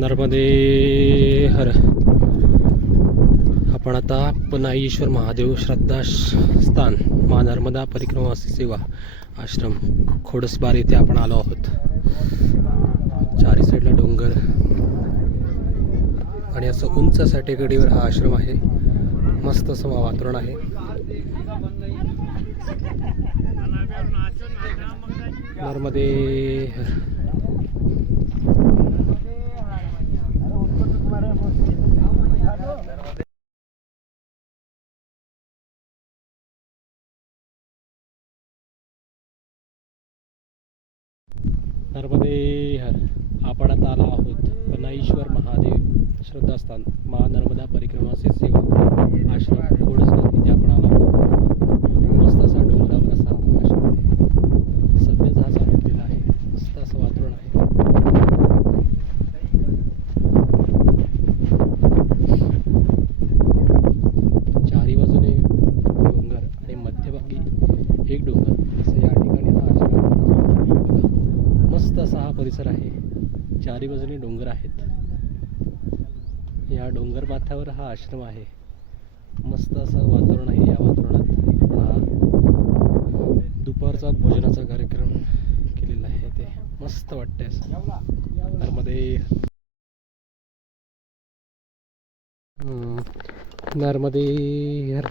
नर्मदे हर. आपण आता पनाईश्वर महादेव श्रद्धास्थान मा नर्मदा परिक्रमा सेवा आश्रम खोडसबार येथे आपण आलो आहोत. चारी साईडला डोंगर आणि असं उंच असा टेकडीवर हा आश्रम आहे. मस्त असं वातावरण आहे. नर्मदे हर. नर्मदे हर. आपण आता आलो आहोत पनाईश्वर महादेव श्रद्धास्थान मा नर्मदा परिक्रमा सेवा आश्रम खोडसबार इथे आपण आलो आहोत. मस्त असा डोंगरावर असा आश्रम आहे. सध्याचा हा चालू केलेला आहे. मस्त असं वातावरण आहे. चारी बाजूने डोंगर आणि मध्यभागी एक डोंगर असं या ठिकाणी हा आश्रम आहे. मस्त असा हा परिसर आहे. चारी बाजूने डोंगर आहेत. या डोंगर माथ्यावर हा आश्रम आहे. मस्त असं वातावरण आहे. या वातावरणात हा दुपारचा भोजनाचा कार्यक्रम केलेला आहे. ते मस्त वाटतंय असं. नर्मदे नर्मदे हर.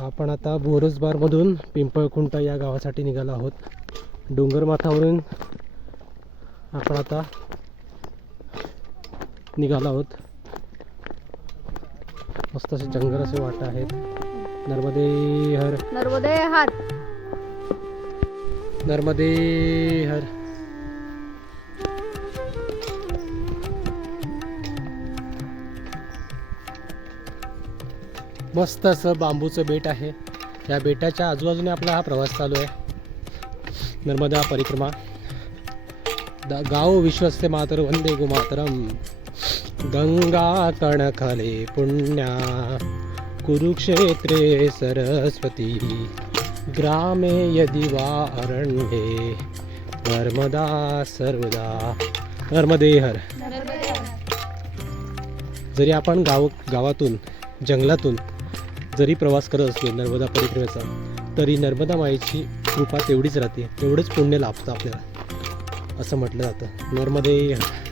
आपण आता बोरसबारमधून पिंपळखुंटा या गावासाठी निघालो आहोत. डोंगर माथ्यावरून आपण आता निघालो आहोत. मस्त असे जंगल असे वाट आहेत. नर्मदे हर. नर्मदे हर. नर्मदे हर. मस्त असं बांबूचं बेट आहे. या बेटाच्या आजूबाजूने आपला हा प्रवास चालू आहे. नर्मदा परिक्रमा. गाओ विश्वस्य मातर वंदे गोमातरम. गंगा कणखले पुण्या कुरुक्षेत्रे सरस्वती ग्रामे यदि वा अरण्ये नर्मदा सर्वदा. नर्मदे हर. जरी आपण गावातून जंगलातून जरी प्रवास करत असलो नर्मदा परिक्रमेचा, तरी नर्मदा माईची कृपा तेवढीच राहते. तेवढंच पुण्य लाभतं आपल्याला असं म्हटलं जातं. नर्मदे हर.